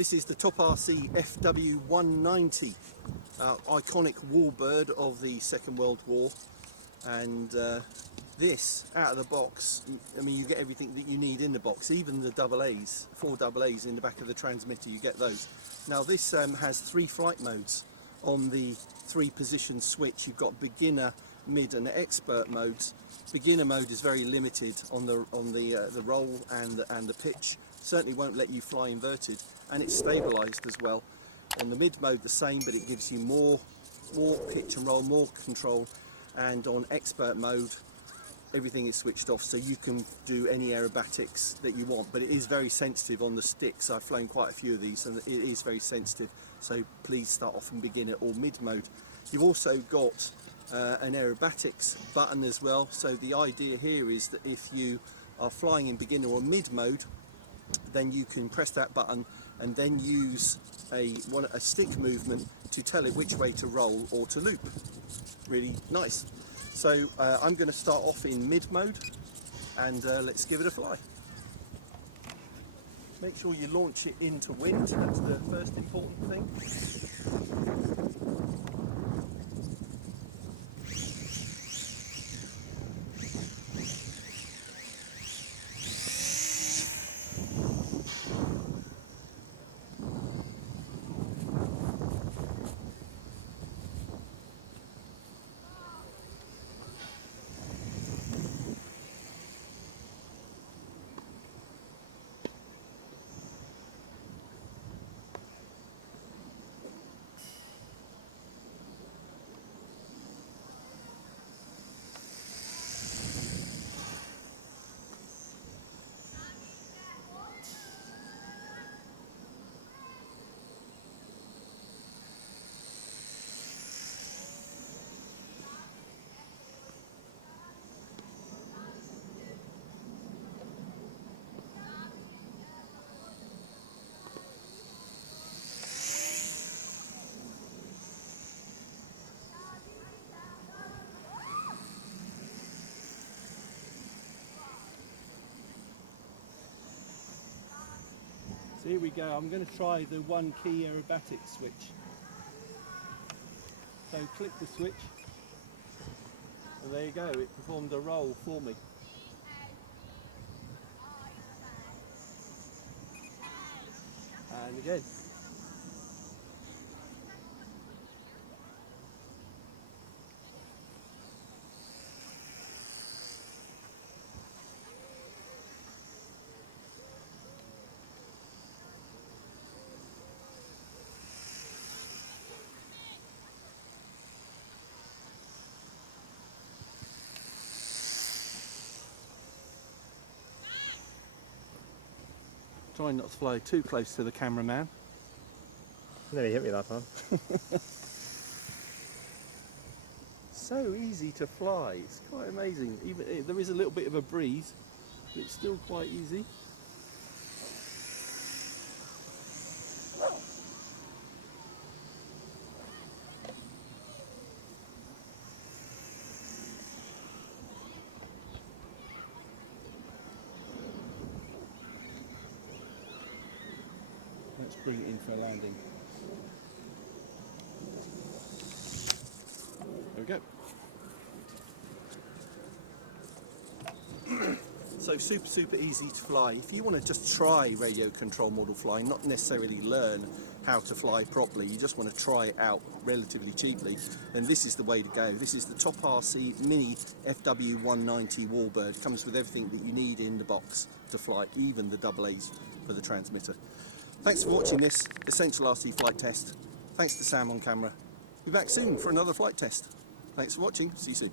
This is the Top RC FW190, iconic warbird of the Second World War, and this out of the box, I mean, you get everything that you need in the box, even the double A's, 4 double A's in the back of the transmitter, you get those. Now this has 3 flight modes on the 3 position switch. You've got beginner, mid and expert modes. Beginner mode is very limited on the roll and the pitch. Certainly won't let you fly inverted, and it's stabilised as well. On the mid mode the same, but it gives you more pitch and roll, more control. And on expert mode everything is switched off, so you can do any aerobatics that you want, but it is very sensitive on the sticks. I've flown quite a few of these and it is very sensitive, so please start off in beginner or mid mode. You've also got an aerobatics button as well, so the idea here is that if you are flying in beginner or mid mode, then you can press that button and then use a stick movement to tell it which way to roll or to loop. Really nice. So I'm going to start off in mid mode, and let's give it a fly. Make sure you launch it into wind, that's the first important thing. So here we go, I'm going to try the 1 key aerobatic switch. So click the switch, and there you go, it performed a roll for me. And again. Trying not to fly too close to the cameraman. Nearly hit me that time. So easy to fly, it's quite amazing. Even there is a little bit of a breeze, but it's still quite easy. Let's bring it in for a landing. There we go. So super easy to fly. If you want to just try radio control model flying, not necessarily learn how to fly properly, you just want to try it out relatively cheaply, then this is the way to go. This is the Top RC Mini FW190 Warbird. Comes with everything that you need in the box to fly, even the double A's for the transmitter. Thanks for watching this Essential RC flight test. Thanks to Sam on camera. Be back soon for another flight test. Thanks for watching. See you soon.